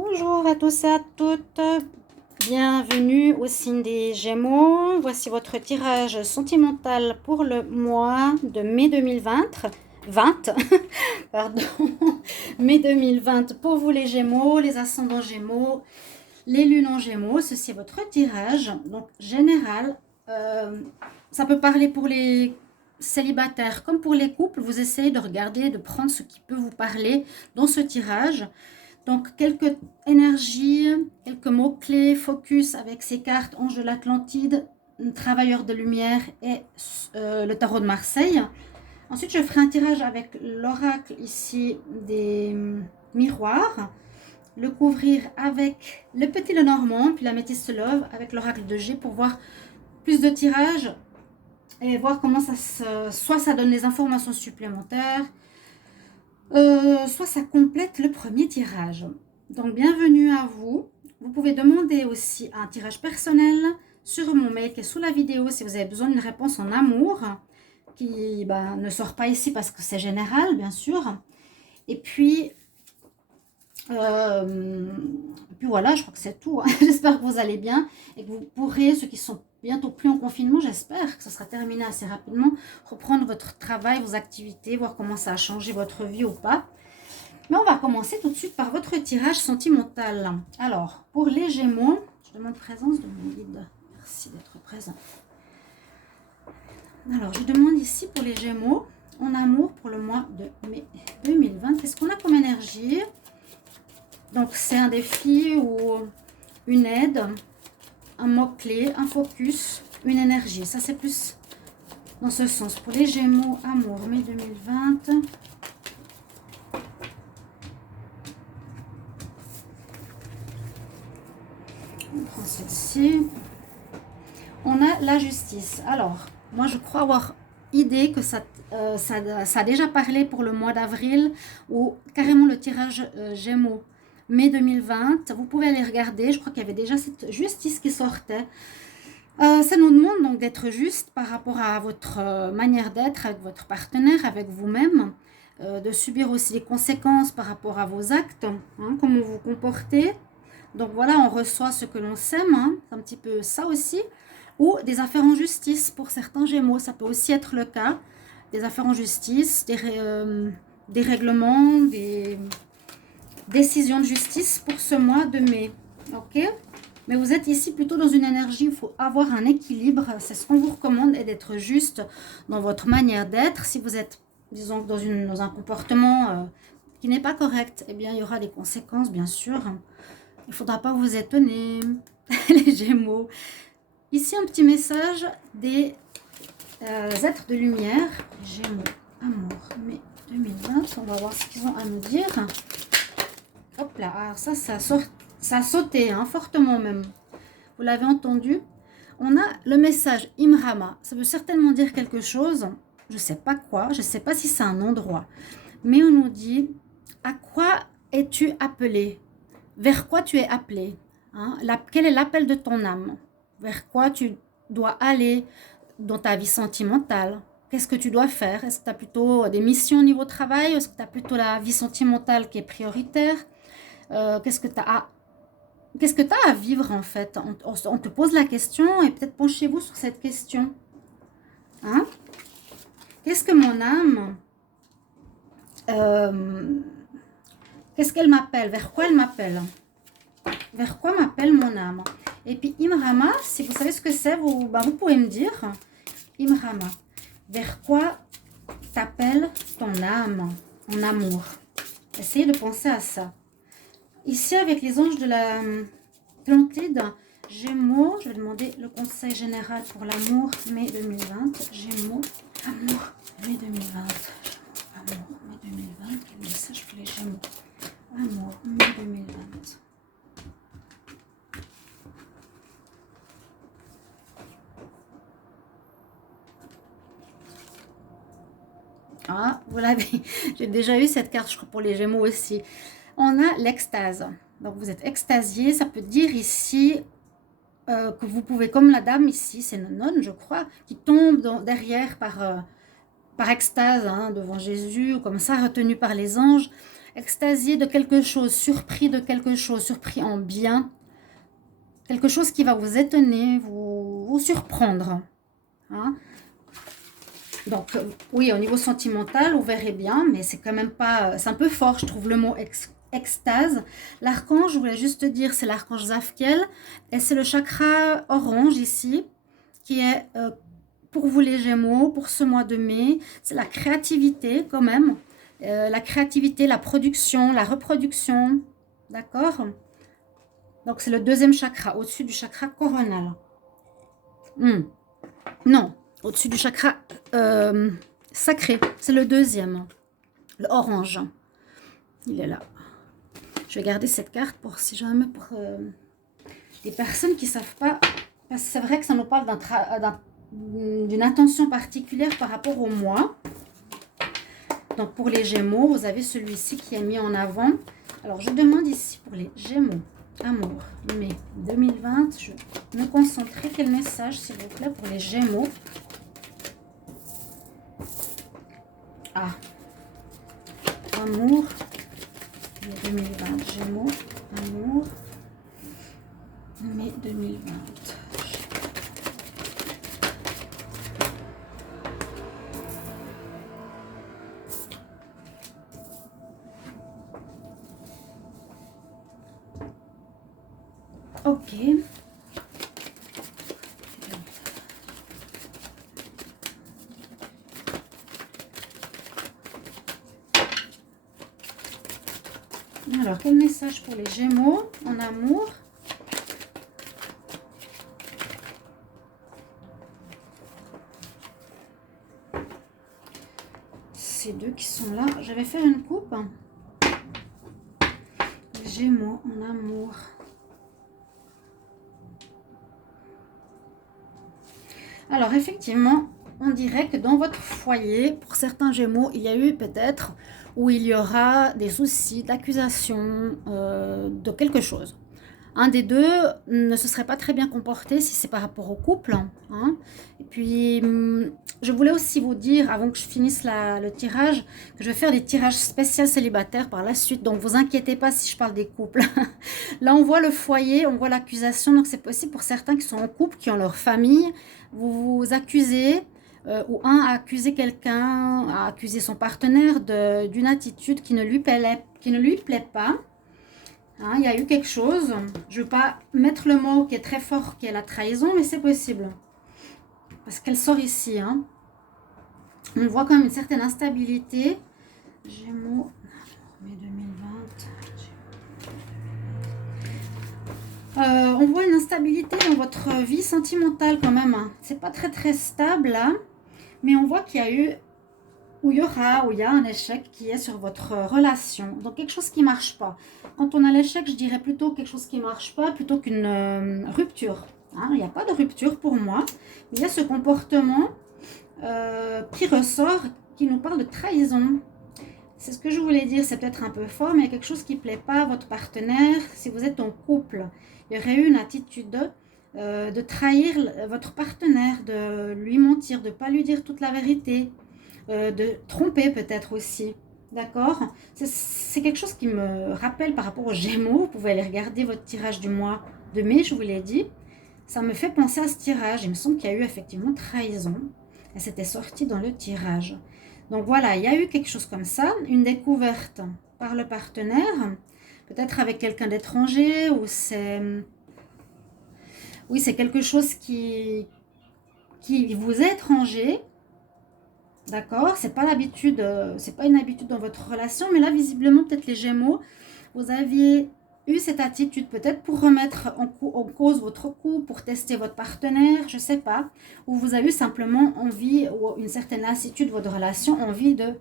Bonjour à tous et à toutes, bienvenue au signe des Gémeaux. Voici votre tirage sentimental pour le mois de mai 2020, pardon, mai 2020 pour vous les Gémeaux, les ascendants Gémeaux, les lunes en Gémeaux. Ceci est votre tirage, donc général. Ça peut parler pour les célibataires comme pour les couples. Vous essayez de regarder, de prendre ce qui peut vous parler dans ce tirage. Donc, quelques énergies, quelques mots-clés, focus avec ces cartes, Ange de l'Atlantide, Travailleur de lumière et le tarot de Marseille. Ensuite, je ferai un tirage avec l'oracle ici des miroirs, le couvrir avec le petit Lenormand, puis la métisse Love avec l'oracle de G pour voir plus de tirages et voir comment soit ça donne des informations supplémentaires, soit ça complète le premier tirage. Donc bienvenue à vous. Vous pouvez demander aussi un tirage personnel sur mon mail qui est sous la vidéo si vous avez besoin d'une réponse en amour qui ne sort pas ici parce que c'est général bien sûr. Et puis voilà, je crois que c'est tout. J'espère que vous allez bien et que vous pourrez, ceux qui sont bientôt plus en confinement, j'espère que ça sera terminé assez rapidement, reprendre votre travail, vos activités, voir comment ça a changé votre vie ou pas. Mais on va commencer tout de suite par votre tirage sentimental. Alors, pour les Gémeaux, je demande présence de mon guide. Merci d'être présent. Alors, je demande ici pour les Gémeaux, en amour pour le mois de mai 2020. Qu'est-ce qu'on a comme énergie? Donc, c'est un défi ou une aide, un mot-clé, un focus, une énergie. Ça, c'est plus dans ce sens. Pour les Gémeaux, amour, mai 2020. On prend celle-ci. On a la justice. Alors, moi, je crois avoir idée que ça a déjà parlé pour le mois d'avril ou carrément le tirage Gémeaux mai 2020. Vous pouvez aller regarder. Je crois qu'il y avait déjà cette justice qui sortait. Ça nous demande donc d'être juste par rapport à votre manière d'être avec votre partenaire, avec vous-même, de subir aussi les conséquences par rapport à vos actes, comment vous vous comportez. Donc voilà, on reçoit ce que l'on sème, c'est un petit peu ça aussi. Ou des affaires en justice pour certains Gémeaux, ça peut aussi être le cas. Des affaires en justice, des règlements, des décisions de justice pour ce mois de mai. Ok ? Mais vous êtes ici plutôt dans une énergie où il faut avoir un équilibre. C'est ce qu'on vous recommande, et d'être juste dans votre manière d'être. Si vous êtes, disons, dans un comportement qui n'est pas correct, eh bien, il y aura des conséquences, bien sûr. Il ne faudra pas vous étonner, les Gémeaux. Ici, un petit message des êtres de lumière. Gémeaux, amour, mai 2020. On va voir ce qu'ils ont à nous dire. Hop là, alors ça a sauté, fortement même. Vous l'avez entendu? On a le message Imrama. Ça veut certainement dire quelque chose. Je ne sais pas quoi. Je ne sais pas si c'est un endroit. Mais on nous dit, à quoi es-tu appelé? Vers quoi tu es appelé? Quel est l'appel de ton âme? Vers quoi tu dois aller dans ta vie sentimentale? Qu'est-ce que tu dois faire? Est-ce que tu as plutôt des missions au niveau travail? Est-ce que tu as plutôt la vie sentimentale qui est prioritaire? Qu'est-ce que tu as à vivre en fait? On te pose la question et peut-être penchez-vous sur cette question. Qu'est-ce que mon âme... qu'est-ce qu'elle m'appelle? Vers quoi elle m'appelle? Vers quoi m'appelle mon âme? Et puis Imrama, si vous savez ce que c'est, vous pouvez me dire. Imrama, vers quoi t'appelle ton âme en amour? Essayez de penser à ça. Ici, avec les anges de la Atlantide, Gémeaux, je vais demander le conseil général pour l'amour, mai 2020. Gémeaux, amour, mai 2020. Amour, mai 2020. Quel message pour les Gémeaux? Amour, mai 2020. Ah, vous l'avez. J'ai déjà eu cette carte, je crois, pour les Gémeaux aussi. On a l'extase. Donc, vous êtes extasié. Ça peut dire ici que vous pouvez, comme la dame ici, c'est une nonne, je crois, qui tombe derrière par extase devant Jésus, ou comme ça, retenue par les anges. extasié de quelque chose, surpris de quelque chose, surpris en bien. Quelque chose qui va vous étonner, vous surprendre. Hein. Donc, oui, au niveau sentimental, vous verrez bien, mais c'est quand même pas... C'est un peu fort, je trouve, le mot extase. L'archange, je voulais juste te dire, c'est l'archange Zafkiel. Et c'est le chakra orange ici, qui est pour vous les Gémeaux, pour ce mois de mai. C'est la créativité quand même. La créativité, la production, la reproduction. D'accord? Donc, c'est le deuxième chakra, au-dessus du chakra coronal. Non, au-dessus du chakra sacré. C'est le deuxième, le orange. Il est là. Je vais garder cette carte pour si jamais pour les personnes qui ne savent pas. Parce que c'est vrai que ça nous parle d'une attention particulière par rapport au mois. Donc pour les Gémeaux, vous avez celui-ci qui est mis en avant. Alors je demande ici pour les Gémeaux, amour, mai 2020. Je vais me concentrer. Quel message s'il vous plaît pour les Gémeaux? Ah, amour, mai 2020, Gémeaux, amour, mai 2020. Ok. Alors, quel message pour les Gémeaux en amour? Ces deux qui sont là. Je vais faire une coupe. Les Gémeaux en amour. Alors, effectivement, on dirait que dans votre foyer, pour certains Gémeaux, il y a eu peut-être où il y aura des soucis d'accusation de quelque chose. Un des deux ne se serait pas très bien comporté si c'est par rapport au couple. Hein. Et puis, je voulais aussi vous dire, avant que je finisse le tirage, que je vais faire des tirages spéciaux célibataires par la suite. Donc, vous inquiétez pas si je parle des couples. Là, on voit le foyer, on voit l'accusation. Donc, c'est possible pour certains qui sont en couple, qui ont leur famille. Vous vous accusez, ou un a accusé quelqu'un, a accusé son partenaire d'une attitude qui ne lui plaît pas. Hein, il y a eu quelque chose. Je ne veux pas mettre le mot qui est très fort, qui est la trahison, mais c'est possible. Parce qu'elle sort ici. Hein. On voit quand même une certaine instabilité. Gémeaux, mai 2020. On voit une instabilité dans votre vie sentimentale quand même. Hein. C'est pas très très stable là. Mais on voit qu'il y a eu, où il y a un échec qui est sur votre relation. Donc quelque chose qui ne marche pas. Quand on a l'échec, je dirais plutôt quelque chose qui ne marche pas plutôt qu'une rupture. Hein, il n'y a pas de rupture pour moi. Mais il y a ce comportement qui ressort, qui nous parle de trahison. C'est ce que je voulais dire, c'est peut-être un peu fort, mais il y a quelque chose qui ne plaît pas à votre partenaire. Si vous êtes en couple, il y aurait eu une attitude de trahir votre partenaire, de lui mentir, de ne pas lui dire toute la vérité, de tromper peut-être aussi. D'accord? C'est quelque chose qui me rappelle par rapport aux Gémeaux. Vous pouvez aller regarder votre tirage du mois de mai, je vous l'ai dit. Ça me fait penser à ce tirage. Il me semble qu'il y a eu effectivement trahison. Et c'était sorti dans le tirage. Donc voilà, il y a eu quelque chose comme ça. Une découverte par le partenaire. Peut-être avec quelqu'un d'étranger. Ou c'est... Oui, c'est quelque chose qui vous est étranger. D'accord, c'est pas l'habitude, c'est pas une habitude dans votre relation, mais là visiblement peut-être les Gémeaux, vous aviez eu cette attitude peut-être pour remettre en cause votre couple, pour tester votre partenaire, je sais pas, ou vous avez eu simplement envie ou une certaine lassitude de votre relation, envie de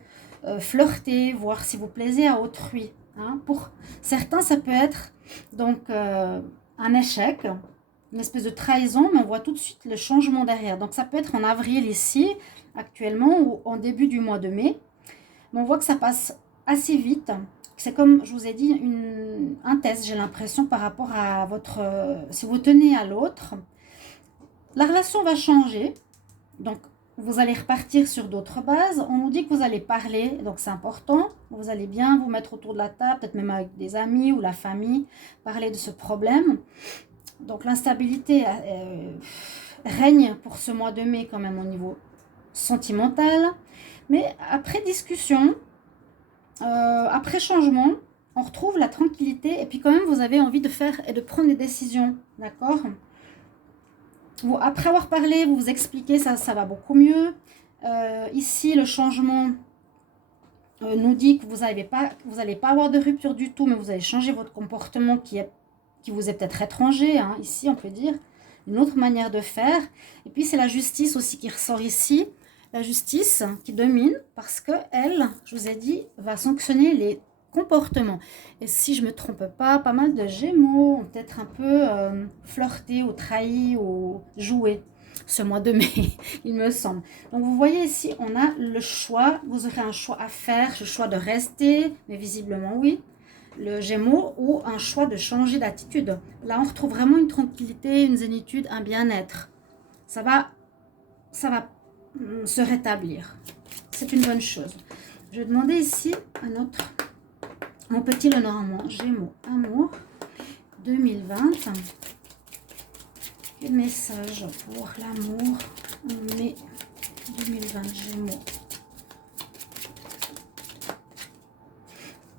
flirter, voir si vous plaisez à autrui. Hein. Pour certains, ça peut être donc un échec, une espèce de trahison, mais on voit tout de suite le changement derrière. Donc ça peut être en avril ici, actuellement, ou en début du mois de mai. Mais on voit que ça passe assez vite. C'est comme je vous ai dit, un test, j'ai l'impression, par rapport à votre... si vous tenez à l'autre, la relation va changer. Donc vous allez repartir sur d'autres bases. On nous dit que vous allez parler, donc c'est important. Vous allez bien vous mettre autour de la table, peut-être même avec des amis ou la famille, parler de ce problème. Donc l'instabilité règne pour ce mois de mai quand même au niveau sentimental. Mais après discussion, après changement, on retrouve la tranquillité. Et puis quand même, vous avez envie de faire et de prendre des décisions. D'accord ? Après avoir parlé, vous vous expliquez, ça va beaucoup mieux. Ici, le changement nous dit que vous n'allez pas avoir de rupture du tout, mais vous allez changer votre comportement qui vous est peut-être étranger. Hein, ici, on peut dire une autre manière de faire. Et puis, c'est la justice aussi qui ressort ici. La justice qui domine parce qu'elle, je vous ai dit, va sanctionner les comportements. Et si je ne me trompe pas mal de Gémeaux ont peut-être un peu flirté ou trahi ou joué ce mois de mai, il me semble. Donc vous voyez ici, on a le choix, vous aurez un choix à faire, le choix de rester, mais visiblement oui, le Gémeaux, ou un choix de changer d'attitude. Là, on retrouve vraiment une tranquillité, une zénitude, un bien-être. Ça va se rétablir. C'est une bonne chose. Je vais demander ici à mon petit Lenormand, Gémeaux, amour, 2020. Quel message pour l'amour en mai 2020, Gémeaux.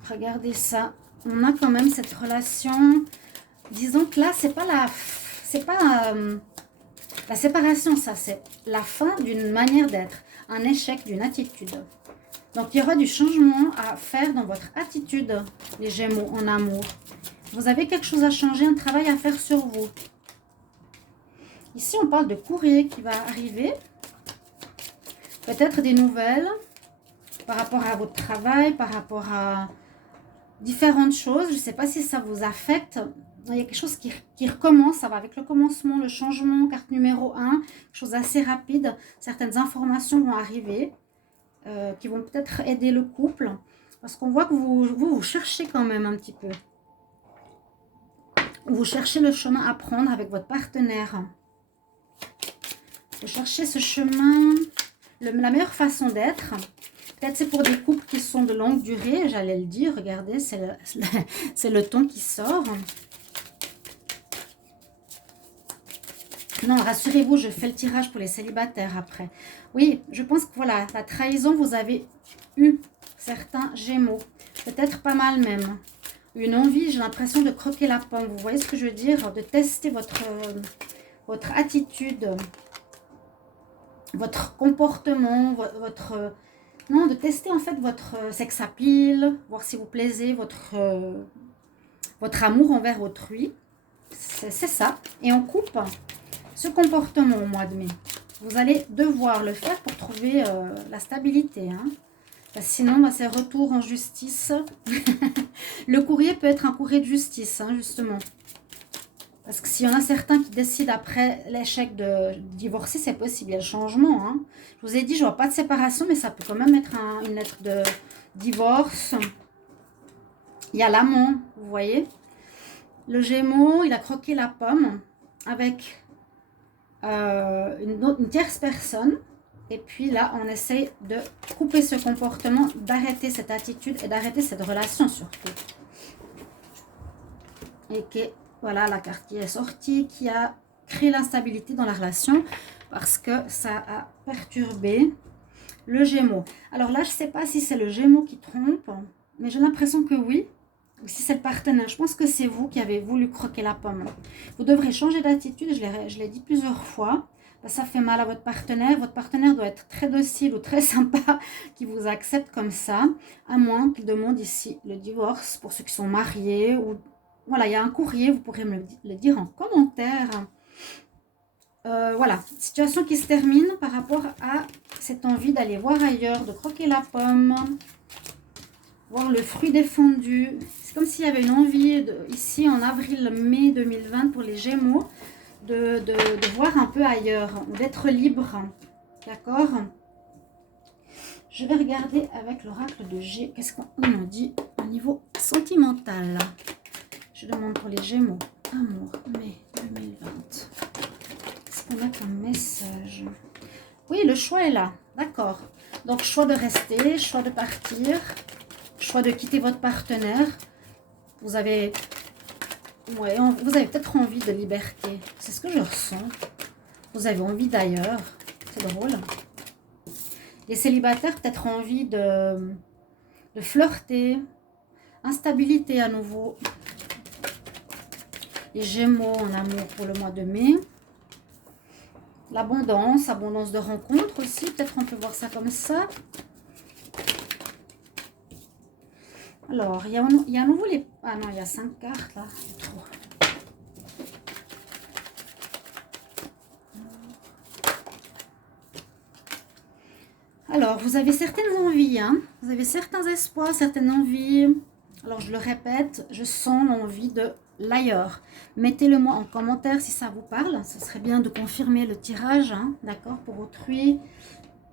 Regardez ça. On a quand même cette relation. Disons que là, c'est pas la séparation, ça, c'est la fin d'une manière d'être, un échec d'une attitude. Donc, il y aura du changement à faire dans votre attitude, les Gémeaux, en amour. Vous avez quelque chose à changer, un travail à faire sur vous. Ici, on parle de courrier qui va arriver. Peut-être des nouvelles par rapport à votre travail, par rapport à différentes choses. Je ne sais pas si ça vous affecte. Il y a quelque chose qui recommence. Ça va avec le commencement, le changement, carte numéro 1. Quelque chose d'assez rapide. Certaines informations vont arriver qui vont peut-être aider le couple. Parce qu'on voit que vous cherchez quand même un petit peu. Vous cherchez le chemin à prendre avec votre partenaire. Vous cherchez ce chemin, la meilleure façon d'être. Peut-être c'est pour des couples qui sont de longue durée, j'allais le dire. Regardez, c'est le ton qui sort. Non, rassurez-vous, je fais le tirage pour les célibataires après. Oui, je pense que voilà, la trahison, vous avez eu certains Gémeaux. Peut-être pas mal même. Une envie, j'ai l'impression de croquer la pomme. Vous voyez ce que je veux dire? De tester votre attitude, votre comportement, non, de tester en fait votre sex appeal, voir si vous plaisez, votre amour envers autrui. C'est ça. Et on coupe ce comportement au mois de mai. Vous allez devoir le faire pour trouver la stabilité. Hein. Parce que sinon, c'est retour en justice. Le courrier peut être un courrier de justice, hein, justement. Parce que s'il y en a certains qui décident après l'échec de divorcer, c'est possible. Il y a le changement. Hein. Je vous ai dit, je ne vois pas de séparation, mais ça peut quand même être une lettre de divorce. Il y a l'amant, vous voyez. Le Gémeaux, il a croqué la pomme avec une tierce personne. Et puis là, on essaye de couper ce comportement, d'arrêter cette attitude et d'arrêter cette relation surtout. Et que, voilà, la carte qui est sortie, qui a créé l'instabilité dans la relation parce que ça a perturbé le Gémeaux. Alors là, je ne sais pas si c'est le Gémeaux qui trompe, mais j'ai l'impression que oui. Ou si c'est le partenaire, je pense que c'est vous qui avez voulu croquer la pomme. Vous devrez changer d'attitude, je l'ai dit plusieurs fois. Ça fait mal à votre partenaire. Votre partenaire doit être très docile ou très sympa qui vous accepte comme ça. À moins qu'il demande ici le divorce pour ceux qui sont mariés. Ou voilà, il y a un courrier, vous pourrez me le dire en commentaire. Voilà, situation qui se termine par rapport à cette envie d'aller voir ailleurs, de croquer la pomme, voir le fruit défendu. C'est comme s'il y avait une envie, ici en avril-mai 2020 pour les Gémeaux, de voir un peu ailleurs, d'être libre. D'accord? Je vais regarder avec l'oracle de G. Qu'est-ce qu'on nous dit au niveau sentimental? Je demande pour les Gémeaux. Amour, mai 2020. Qu'est-ce qu'on a comme message? Oui, le choix est là. D'accord. Donc, choix de rester, choix de partir, choix de quitter votre partenaire. Vous avez, ouais, vous avez peut-être envie de liberté. C'est ce que je ressens. Vous avez envie d'ailleurs. C'est drôle. Les célibataires, peut-être envie de flirter. Instabilité à nouveau. Les Gémeaux en amour pour le mois de mai. L'abondance, abondance de rencontres aussi. Peut-être on peut voir ça comme ça. Alors, il y a à nouveau les... Ah non, il y a 5 cartes là. Trop. Alors, vous avez certaines envies, hein. Vous avez certains espoirs, certaines envies. Alors, je le répète, je sens l'envie de l'ailleurs. Mettez-le moi en commentaire si ça vous parle. Ce serait bien de confirmer le tirage, hein, d'accord, pour autrui,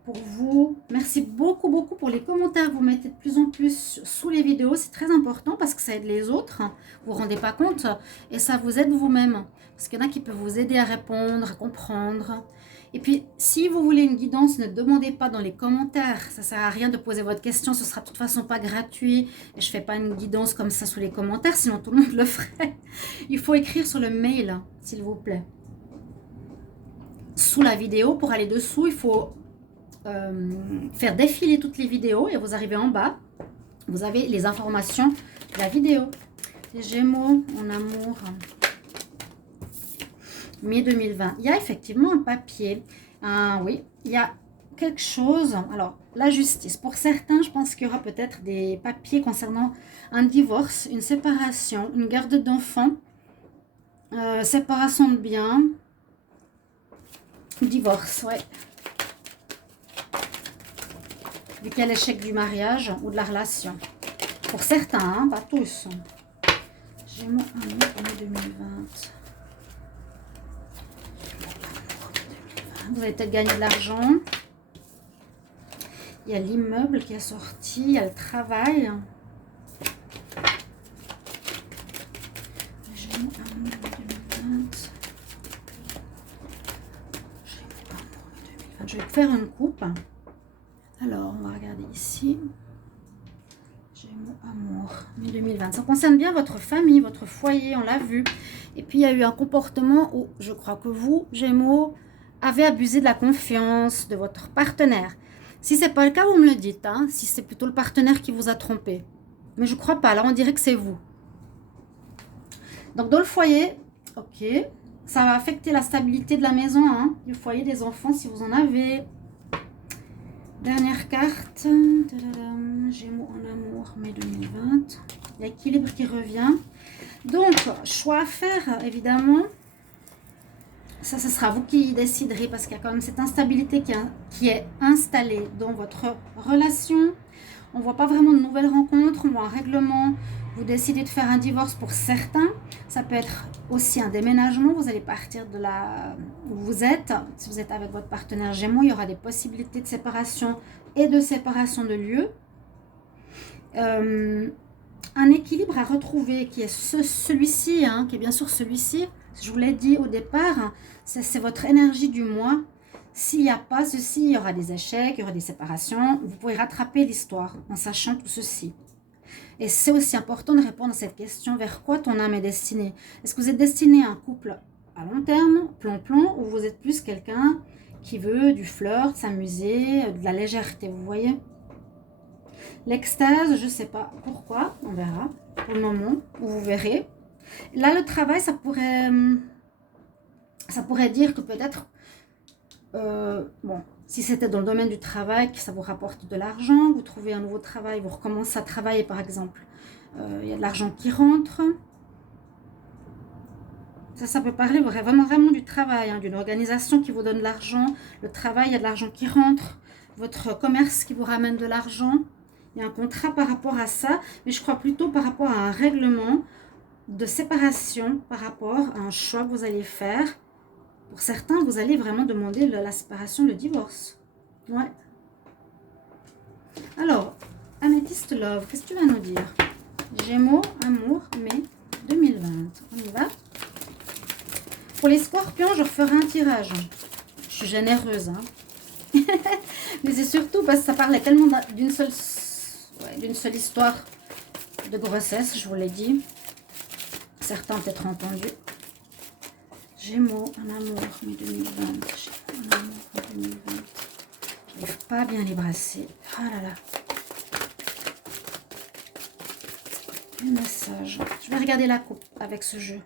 pour vous. Merci beaucoup, beaucoup pour les commentaires que vous mettez de plus en plus sous les vidéos. C'est très important parce que ça aide les autres. Vous ne vous rendez pas compte et ça vous aide vous-même. Parce qu'il y en a qui peuvent vous aider à répondre, à comprendre. Et puis, si vous voulez une guidance, ne demandez pas dans les commentaires. Ça ne sert à rien de poser votre question. Ce ne sera de toute façon pas gratuit. Et je ne fais pas une guidance comme ça sous les commentaires, sinon tout le monde le ferait. Il faut écrire sur le mail, s'il vous plaît. Sous la vidéo, pour aller dessous, il faut faire défiler toutes les vidéos. Et vous arrivez en bas. Vous avez les informations de la vidéo. Les Gémeaux en amour. Mai 2020. Il y a effectivement un papier. Oui, il y a quelque chose. Alors, la justice. Pour certains, je pense qu'il y aura peut-être des papiers concernant un divorce, une séparation, une garde d'enfants, séparation de biens, divorce, ouais. Vu qu'il y a l'échec du mariage ou de la relation. Pour certains, hein, pas tous. Gémeaux, mai 2020. Vous allez peut-être gagner de l'argent. Il y a l'immeuble qui est sorti. Il y a le travail. Je vais faire une coupe. Alors, on va regarder ici. Gémeaux, amour, 2020. Ça concerne bien votre famille, votre foyer, on l'a vu. Et puis, il y a eu un comportement où je crois que vous, Gémeaux, avez abusé de la confiance de votre partenaire. Si ce n'est pas le cas, vous me le dites. Hein, si c'est plutôt le partenaire qui vous a trompé. Mais je ne crois pas. Là, on dirait que c'est vous. Donc, dans le foyer, ok. Ça va affecter la stabilité de la maison, hein, du foyer, des enfants, si vous en avez. Dernière carte. Tadadam, Gémeaux en amour, mai 2020. L'équilibre qui revient. Donc, choix à faire, évidemment. Ça, ce sera vous qui déciderez parce qu'il y a quand même cette instabilité qui est installée dans votre relation. On ne voit pas vraiment de nouvelles rencontres, on voit un règlement. Vous décidez de faire un divorce pour certains. Ça peut être aussi un déménagement. Vous allez partir de là où vous êtes. Si vous êtes avec votre partenaire Gémeaux, il y aura des possibilités de séparation et de séparation de lieu. Un équilibre à retrouver qui est celui-ci, hein, qui est bien sûr celui-ci. Je vous l'ai dit au départ, c'est votre énergie du mois. S'il n'y a pas ceci, il y aura des échecs, il y aura des séparations. Vous pouvez rattraper l'histoire en sachant tout ceci. Et c'est aussi important de répondre à cette question, vers quoi ton âme est destinée? Est-ce que vous êtes destiné à un couple à long terme, plan-plan, ou vous êtes plus quelqu'un qui veut du flirt, s'amuser, de la légèreté, vous voyez? L'extase, je ne sais pas pourquoi, on verra pour le moment, où vous verrez. Là, le travail, ça pourrait dire que peut-être, bon, si c'était dans le domaine du travail, que ça vous rapporte de l'argent, vous trouvez un nouveau travail, vous recommencez à travailler par exemple, il y a de l'argent qui rentre. Ça peut parler vraiment du travail, hein, d'une organisation qui vous donne de l'argent. Le travail, il y a de l'argent qui rentre. Votre commerce qui vous ramène de l'argent. Il y a un contrat par rapport à ça, mais je crois plutôt par rapport à un règlement de séparation, par rapport à un choix que vous allez faire. Pour certains, vous allez vraiment demander la séparation, le divorce. Ouais. Alors, Amethyst Love, qu'est-ce que tu vas nous dire? Gémeaux, amour, mai 2020. On y va? Pour les scorpions, je referai un tirage. Je suis généreuse. Hein. c'est surtout parce que ça parlait tellement d'une seule, ouais, d'une seule histoire de grossesse, je vous l'ai dit. Certains ont peut-être entendu. Gémeaux, un amour, mais 2020. Gémeaux, un amour, mais 2020. Je n'arrive pas à bien les brasser. Ah là là. Un message. Je vais regarder la coupe avec ce jeu.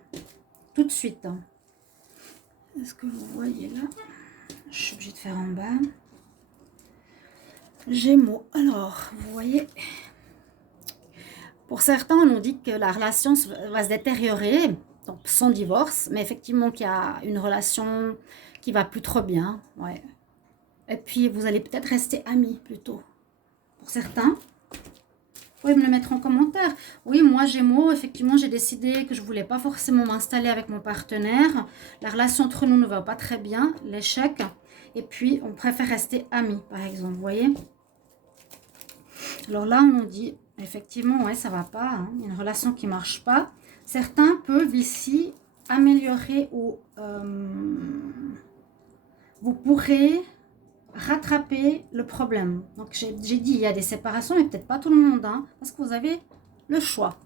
Tout de suite. Est-ce que vous voyez là? Je suis obligée de faire en bas. Gémeaux. Alors, vous voyez, pour certains, on nous dit que la relation va se détériorer, donc sans divorce, mais effectivement qu'il y a une relation qui va plus trop bien. Ouais. Et puis, vous allez peut-être rester amis plutôt. Pour certains, vous pouvez me le mettre en commentaire. Oui, moi, Gémeaux, effectivement, j'ai décidé que je ne voulais pas forcément m'installer avec mon partenaire. La relation entre nous ne va pas très bien, l'échec. Et puis, on préfère rester amis, par exemple, vous voyez. Alors là, on nous dit, effectivement, ouais, ça va pas, hein, il y a une relation qui ne marche pas. Certains peuvent ici améliorer ou vous pourrez rattraper le problème. Donc, j'ai dit, il y a des séparations, mais peut-être pas tout le monde, hein, parce que vous avez le choix.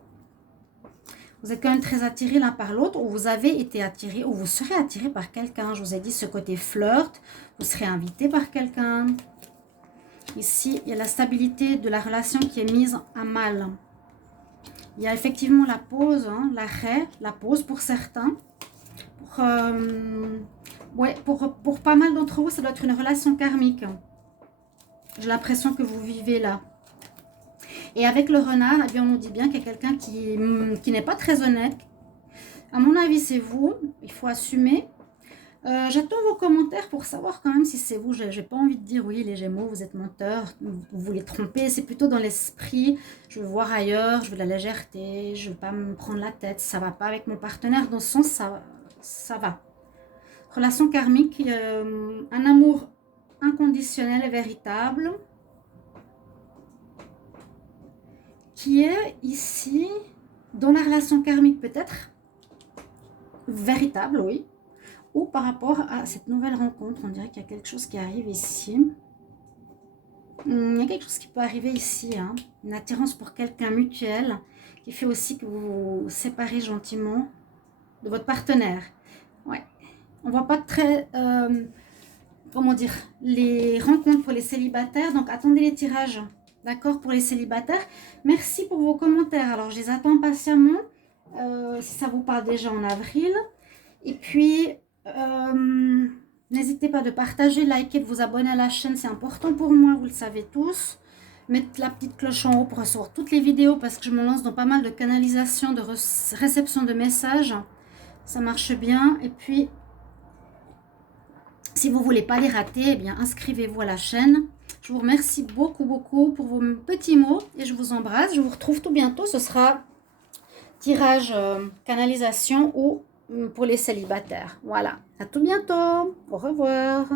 Vous êtes quand même très attirés l'un par l'autre, ou vous avez été attirés, ou vous serez attiré par quelqu'un. Je vous ai dit ce côté flirt, vous serez invité par quelqu'un. Ici, il y a la stabilité de la relation qui est mise à mal. Il y a effectivement la pause, hein, l'arrêt, la pause pour certains. Ouais, pour pas mal d'entre vous, ça doit être une relation karmique. J'ai l'impression que vous vivez là. Et avec le renard, eh bien, on nous dit bien qu'il y a quelqu'un qui n'est pas très honnête. À mon avis, c'est vous. Il faut assumer. J'attends vos commentaires pour savoir quand même si c'est vous. J'ai pas envie de dire oui, les Gémeaux, vous êtes menteurs, vous voulez tromper. C'est plutôt dans l'esprit. Je veux voir ailleurs, je veux de la légèreté, je veux pas me prendre la tête. Ça va pas avec mon partenaire. Dans ce sens, ça va. Relation karmique, un amour inconditionnel et véritable qui est ici dans la relation karmique peut-être véritable, oui. Ou par rapport à cette nouvelle rencontre, on dirait qu'il y a quelque chose qui arrive ici. Il y a quelque chose qui peut arriver ici, hein. Une attirance pour quelqu'un mutuel qui fait aussi que vous vous séparez gentiment de votre partenaire. Ouais. On ne voit pas très, comment dire, les rencontres pour les célibataires. Donc, attendez les tirages, d'accord, pour les célibataires. Merci pour vos commentaires. Alors, je les attends patiemment, si ça vous parle déjà en avril. Et puis... n'hésitez pas de partager, liker, de vous abonner à la chaîne, c'est important pour moi, vous le savez tous. Mettre la petite cloche en haut pour recevoir toutes les vidéos parce que je me lance dans pas mal de canalisation, de réception de messages. Ça marche bien. Et puis, si vous ne voulez pas les rater, eh bien inscrivez-vous à la chaîne. Je vous remercie beaucoup, beaucoup pour vos petits mots et je vous embrasse. Je vous retrouve tout bientôt. Ce sera tirage canalisation ou pour les célibataires. Voilà, à tout bientôt. Au revoir.